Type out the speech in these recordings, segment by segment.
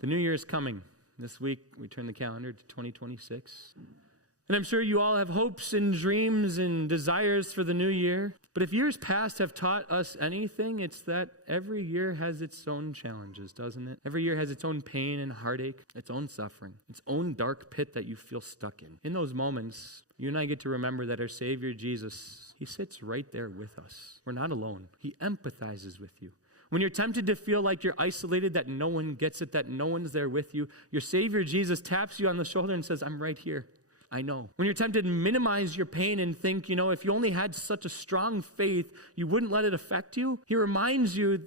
The new year is coming. This week, we turn the calendar to 2026. And I'm sure you all have hopes and dreams and desires for the new year. But if years past have taught us anything, it's that every year has its own challenges, doesn't it? Every year has its own pain and heartache, its own suffering, its own dark pit that you feel stuck in. In those moments, you and I get to remember that our Savior Jesus, he sits right there with us. We're not alone. He empathizes with you. When you're tempted to feel like you're isolated, that no one gets it, that no one's there with you, your Savior Jesus taps you on the shoulder and says, I'm right here. I know. When you're tempted to minimize your pain and think, if you only had such a strong faith, you wouldn't let it affect you, he reminds you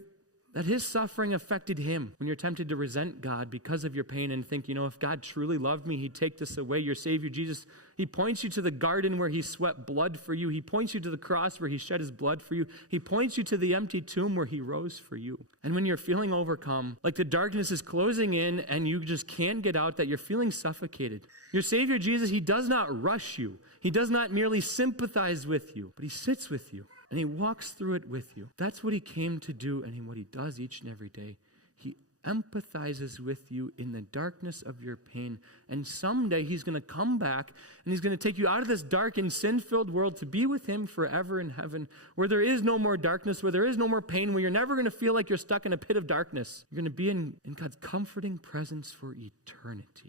that his suffering affected him. When you're tempted to resent God because of your pain and think, if God truly loved me, he'd take this away. Your Savior Jesus, he points you to the garden where he sweat blood for you. He points you to the cross where he shed his blood for you. He points you to the empty tomb where he rose for you. And when you're feeling overcome, like the darkness is closing in and you just can't get out, that you're feeling suffocated, your Savior Jesus, he does not rush you. He does not merely sympathize with you, but he sits with you. And he walks through it with you. That's what he came to do and what he does each and every day. He empathizes with you in the darkness of your pain. And someday he's going to come back and he's going to take you out of this dark and sin-filled world to be with him forever in heaven, where there is no more darkness, where there is no more pain, where you're never going to feel like you're stuck in a pit of darkness. You're going to be in God's comforting presence for eternity.